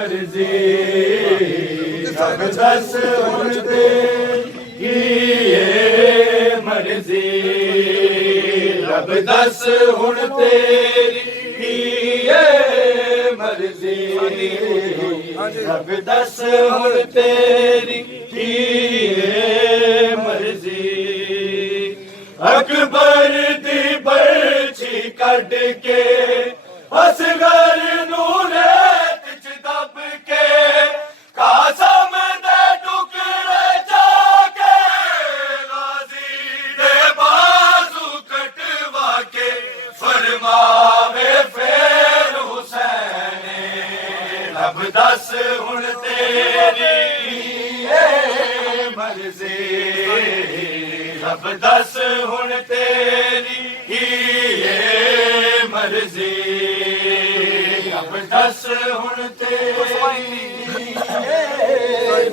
मर्जी रब दस हुण तेरी मर्जी रब दस हुण तेरी मर्जी रब दस हुण तेरी मर्जी अकबर दी बर्छी कढ के असगर नू रेत च दब के कासम दे टुकड़े जाके गाजी दे बाजू कटवा के फरमावे फेर हुसैन रब दस हुण तेरी मर्जी रब दस हुण तेरी मर्जी रब दस हुण तेरी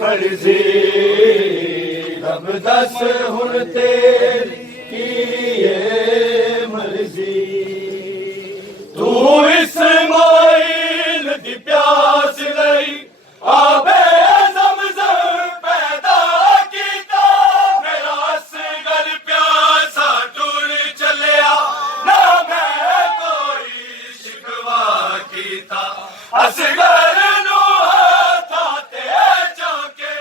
मर्जी रब दस हुण तेरी मर्जी तू इस्माइल दी प्यास लई आबे ज़मज़म पैदा कीता मेरा असगर प्यासा टुर चलिया ना मैं कोई शिकवा कीता असगर नू हथा ते जाके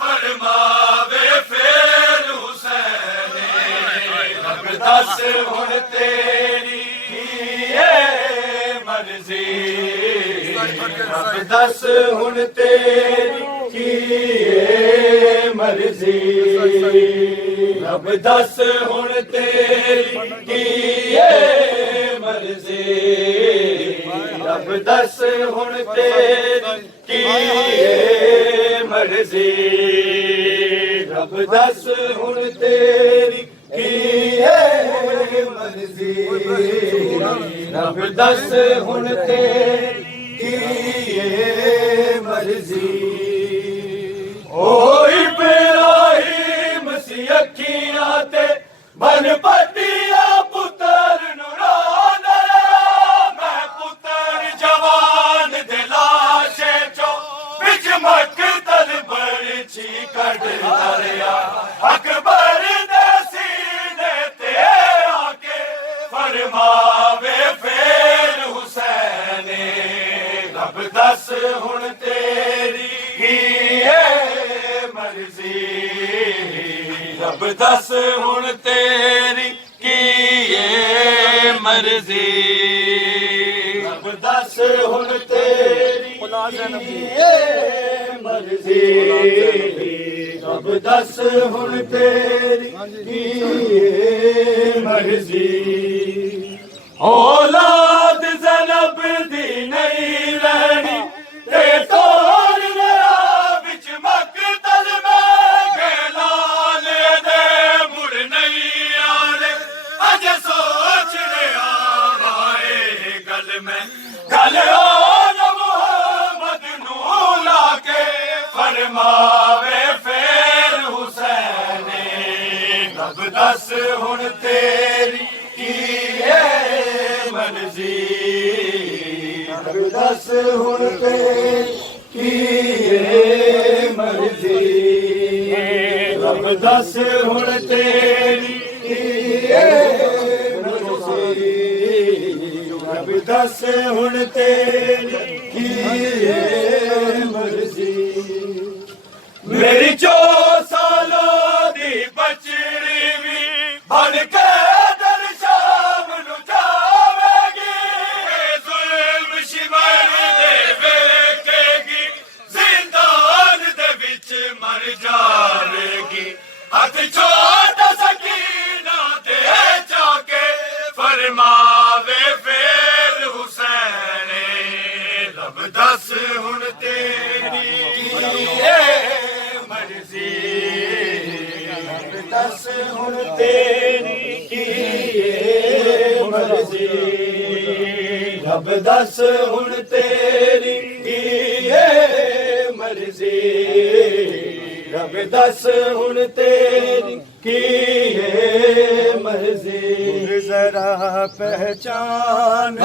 फरमावे फेर हुसैन रब दस हुण तेरी मर्जी रब दस हुण तेरी मर्जी रब दस हुण तेरी मर्जी रब दस हुण तेरी मर्जी रब दस हुण तेरी मर्जी रब दस हुण तेरी मर्जी ओ इब्राहिम सी अखियां ते बन पटिया पुत्र नूं रोंदा मैं पुत्र जवान दे लाशे चो विच मकतल बर्छी कढदा रहा अकबर दे सीने ते आके फरमावे फेर हुसैन रब दस हुण तेरी मर्जी रब दस हुण तेरी मर्जी रब दस हुण तेरी मर्जी रब दस हुण तेरी मर्जी औलाद ज़ैनब दी नहीं रहनी ते तोर मेरा विच मकतल में लाल दे मुड़ नहीं आने अजे सोच रहा हाय गल में गल मोहम्मद नू लाके फरमावे फेर हुसैन रब दस हुण तेरी मर्जी रब दस हुण तेरी मर्जी रब दस हुण तेरी मर्जी रब दस हुण तेरी मर्जी मेरी 4 सालों दी बचड़ी भी बन के मर जाएगी हथ छोटा सकीना दे जाके फरमावे फेर हुसैन रब दस हुण तेरी मर्जी रब दस हुण तेरी मर्जी रब दस हुण तेरी मर्जी रब दस हुण तेरी मर्जी जरा पहचान